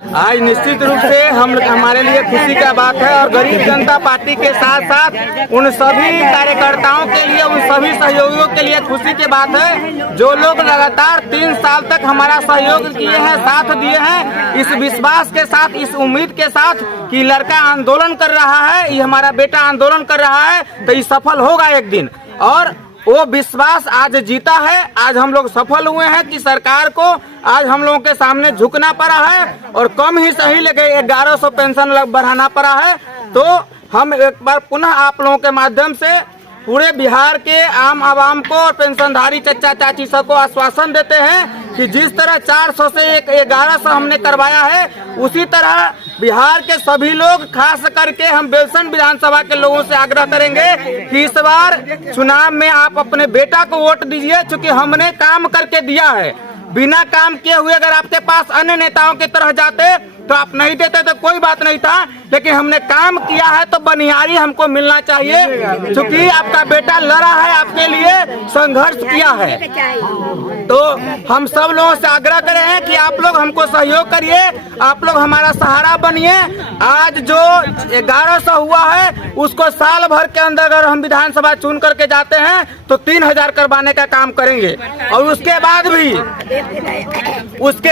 आज निश्चित रूप से हमारे लिए खुशी का बात है और गरीब जनता पार्टी के साथ साथ उन सभी कार्यकर्ताओं के लिए, उन सभी सहयोगियों के लिए खुशी की बात है जो लोग लगातार 3 साल तक हमारा सहयोग किए हैं, साथ दिए हैं, इस विश्वास के साथ, इस उम्मीद के साथ कि लड़का आंदोलन कर रहा है, ये हमारा बेटा आंदोलन कर रहा है तो ये सफल होगा एक दिन। और वो विश्वास आज जीता है। आज हम लोग सफल हुए हैं कि सरकार को आज हम लोगों के सामने झुकना पड़ा है और कम ही सही लगे 1100 पेंशन बढ़ाना पड़ा है। तो हम एक बार पुनः आप लोगों के माध्यम से पूरे बिहार के आम आवाम को और पेंशनधारी चचा चाची सबको आश्वासन देते हैं कि जिस तरह 400 से 1100 हमने करवाया है, उसी तरह बिहार के सभी लोग, खास करके हम बेलसन विधानसभा के लोगों से आग्रह करेंगे कि इस बार चुनाव में आप अपने बेटा को वोट दीजिए, क्योंकि हमने काम करके दिया है। बिना काम किए हुए अगर आपके पास अन्य नेताओं की तरह जाते तो आप नहीं देते तो कोई बात नहीं था, लेकिन हमने काम किया है तो बनिहारी हमको मिलना चाहिए, क्योंकि आपका बेटा लड़ा है, आपके लिए संघर्ष किया है। तो हम सब लोगों से आग्रह कर रहे हैं कि आप लोग हमको सहयोग करिए, आप लोग हमारा सहारा बनिए। आज जो 1100 हुआ है उसको साल भर के अंदर अगर हम विधानसभा चुन करके जाते हैं तो 3000 करवाने का काम करेंगे। और उसके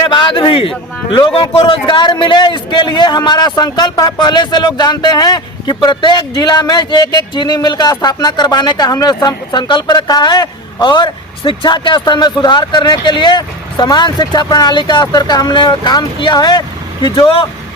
बाद भी लोगों को रोजगार मिले, इसके लिए हमारा संकल्प है। पहले से लोग जानते हैं कि प्रत्येक जिला में एक चीनी मिल का स्थापना करवाने का हमने संकल्प रखा है और शिक्षा के स्तर में सुधार करने के लिए समान शिक्षा प्रणाली का स्तर का हमने काम किया है कि जो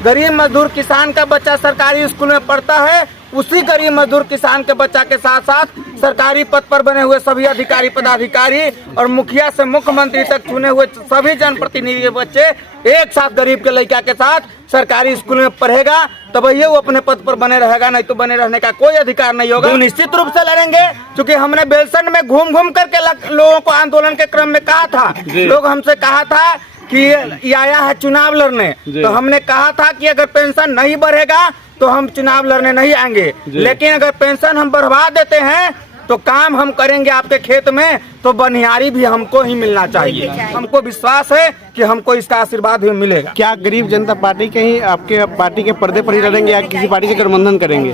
गरीब मजदूर किसान का बच्चा सरकारी स्कूल में पढ़ता है, उसी गरीब मजदूर किसान के बच्चा के साथ साथ सरकारी पद पर बने हुए सभी अधिकारी पदाधिकारी और मुखिया से मुख्यमंत्री तक चुने हुए सभी जनप्रतिनिधि के बच्चे एक साथ गरीब के लड़का के साथ सरकारी स्कूल में पढ़ेगा, तब वो अपने पद पर बने रहेगा, नहीं तो बने रहने का कोई अधिकार नहीं होगा। निश्चित रूप से लड़ेंगे, क्योंकि हमने बेलसन में घूम घूम करके लोगों को आंदोलन के क्रम में कहा था, लोग हमसे कहा था कि ये आया है चुनाव लड़ने, तो हमने कहा था कि अगर पेंशन नहीं बढ़ेगा तो हम चुनाव लड़ने नहीं आएंगे, लेकिन अगर पेंशन हम बढ़वा देते हैं तो काम हम करेंगे आपके खेत में, तो बनिहारी भी हमको ही मिलना चाहिए। हमको विश्वास है कि हमको इसका आशीर्वाद भी मिलेगा। क्या गरीब जनता पार्टी के ही आपके पार्टी के पर्दे पर ही लड़ेंगे या किसी पार्टी से गठबंधन करेंगे?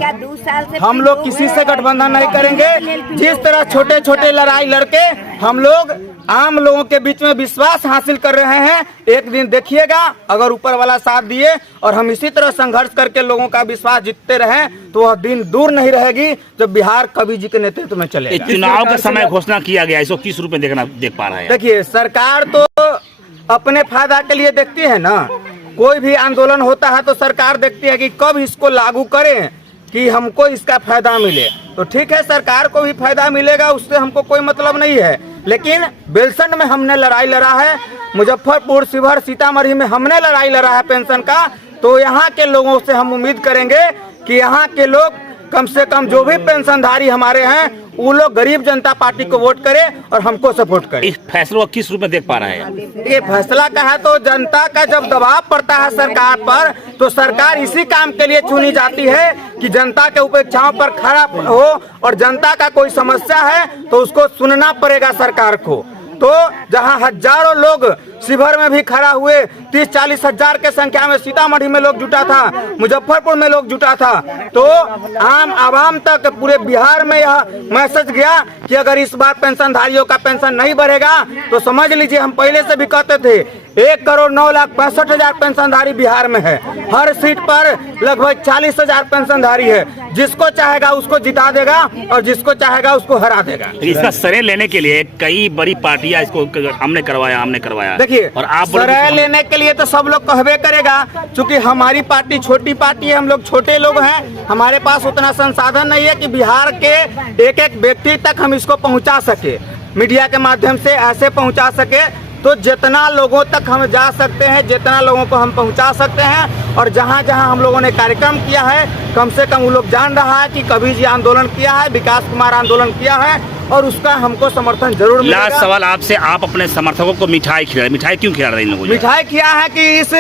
हम लोग किसी से गठबंधन नहीं करेंगे। जिस तरह छोटे छोटे लड़ाई लड़के हम लोग आम लोगों के बीच में विश्वास हासिल कर रहे हैं, एक दिन देखिएगा अगर ऊपर वाला साथ दिए और हम इसी तरह संघर्ष करके लोगों का विश्वास जीतते रहें तो वह दिन दूर नहीं रहेगी जब बिहार कवि जी के नेतृत्व में चलेगा। चुनाव का समय घोषणा किया गया, इसको किस रूप में देख पा रहा है? देखिए, सरकार तो अपने फायदा के लिए देखती है ना। कोई भी आंदोलन होता है तो सरकार देखती है कि कब इसको लागू करें कि हमको इसका फायदा मिले। तो ठीक है, सरकार को भी फायदा मिलेगा, उससे हमको कोई मतलब नहीं है। लेकिन बेलसन में हमने लड़ाई लड़ा है, मुजफ्फरपुर, शिवहर, सीतामढ़ी में हमने लड़ाई लड़ा है पेंशन का, तो यहाँ के लोगों से हम उम्मीद करेंगे कि यहाँ के लोग कम से कम जो भी पेंशनधारी हमारे हैं वो लोग गरीब जनता पार्टी को वोट करें और हमको सपोर्ट करें। इस फैसले को किस रूप में देख पा रहे हैं? ये फैसला का है तो जनता का जब दबाव पड़ता है सरकार पर, तो सरकार इसी काम के लिए चुनी जाती है कि जनता के उपेक्षाओं पर खड़ा हो और जनता का कोई समस्या है तो उसको सुनना पड़ेगा सरकार को। तो जहां हजारों लोग शिवहर में भी खड़ा हुए, 30-40 हजार के संख्या में सीतामढ़ी में लोग जुटा था, मुजफ्फरपुर में लोग जुटा था, तो आम आवाम तक पूरे बिहार में यह मैसेज गया कि अगर इस बार पेंशनधारियों का पेंशन नहीं बढ़ेगा तो समझ लीजिए, हम पहले से भी कहते थे 1,09,65,000 पेंशनधारी बिहार में है। हर सीट पर लगभग 40,000 पेंशनधारी है। जिसको चाहेगा उसको जिता देगा और जिसको चाहेगा उसको हरा देगा। इसका श्रेय लेने के लिए कई बड़ी पार्टियां इसको हमने करवाया। देखिए, और आप श्रेय लेने के लिए तो सब लोग कहबे करेगा, क्योंकि हमारी पार्टी छोटी पार्टी है, हम लोग छोटे लोग हैं, हमारे पास उतना संसाधन नहीं है कि बिहार के एक एक व्यक्ति तक हम इसको पहुंचा सके, मीडिया के माध्यम से ऐसे पहुंचा सके। तो जितना लोगों तक हम जा सकते हैं, जितना लोगों को हम पहुंचा सकते हैं, और जहां जहां हम लोगों ने कार्यक्रम किया है, कम से कम वो लोग जान रहा है कि कवि जी आंदोलन किया है, विकास कुमार आंदोलन किया है, और उसका हमको समर्थन जरूर मिलेगा। लास्ट सवाल आपसे, आप अपने समर्थकों को मिठाई क्यों खिला रहे हैं? मिठाई किया है कि इस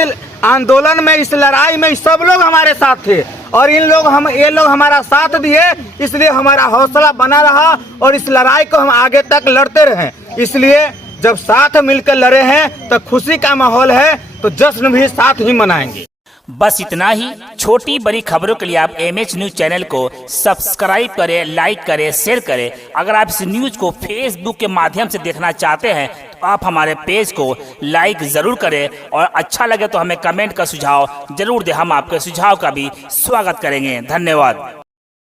आंदोलन में, इस लड़ाई में सब लोग हमारे साथ थे और ये लोग हमारा साथ दिए, इसलिए हमारा हौसला बना रहा और इस लड़ाई को हम आगे तक लड़ते रहे। इसलिए जब साथ मिलकर लड़े हैं तो खुशी का माहौल है, तो जश्न भी साथ ही मनाएंगे। बस इतना ही। छोटी बड़ी खबरों के लिए आप MH न्यूज चैनल को सब्सक्राइब करें, लाइक करें, शेयर करें। अगर आप इस न्यूज को फेसबुक के माध्यम से देखना चाहते हैं तो आप हमारे पेज को लाइक जरूर करें और अच्छा लगे तो हमें कमेंट का सुझाव जरूर दें। हम आपके सुझाव का भी स्वागत करेंगे। धन्यवाद।